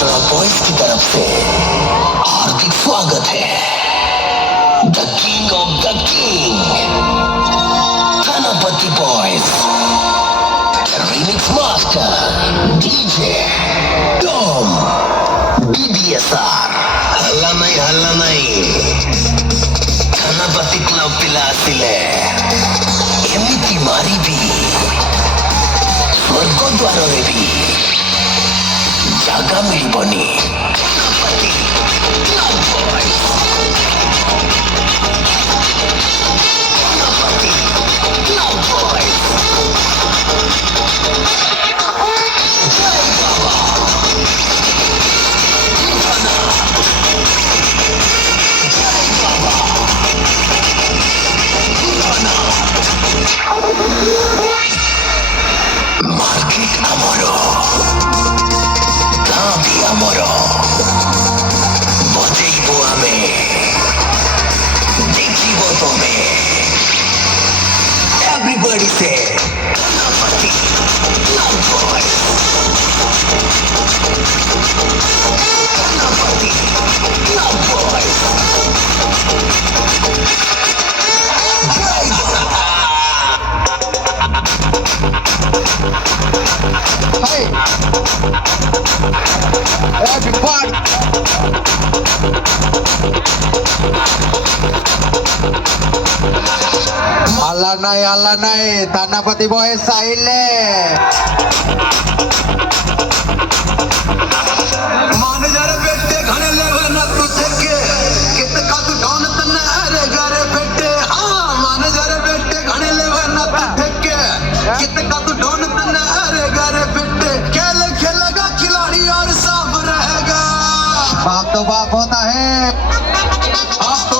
बॉयज की तरफ से हार्दिक स्वागत है the king of the king Thanapati boys remix master DJ Tom BDSR हल्ला नहीं थानापति क्लब पिला आसिले एमिति मारिबी स्वर्ग द्वार रे भी जागा मिलबनी थानापति क्लब बॉयज थानापति क्लब बॉयज जय बाबा जय बाबा मार्केट आमर गाँ भी आमर बजेबू आमे देखिब तमे एवरीबॉडी से थानापति क्लब बॉयज थानापति क्लब बॉयज जय बाबा Hey, everybody. আল্লাহ নাই থানাপতি বয়েস চাইলে माने जारे बेटे घने लेवे न तू देखे कित का तू डॉन तन्ने अरे गारे बेटे हाँ माने जारे बेटे घने लेवे न तू देखे कित का तू डॉन तन्ने अरे गारे बेटे खेल खेलेगा खिलाड़ी और साफ रहेगा बाप तो बाप होता है आप तो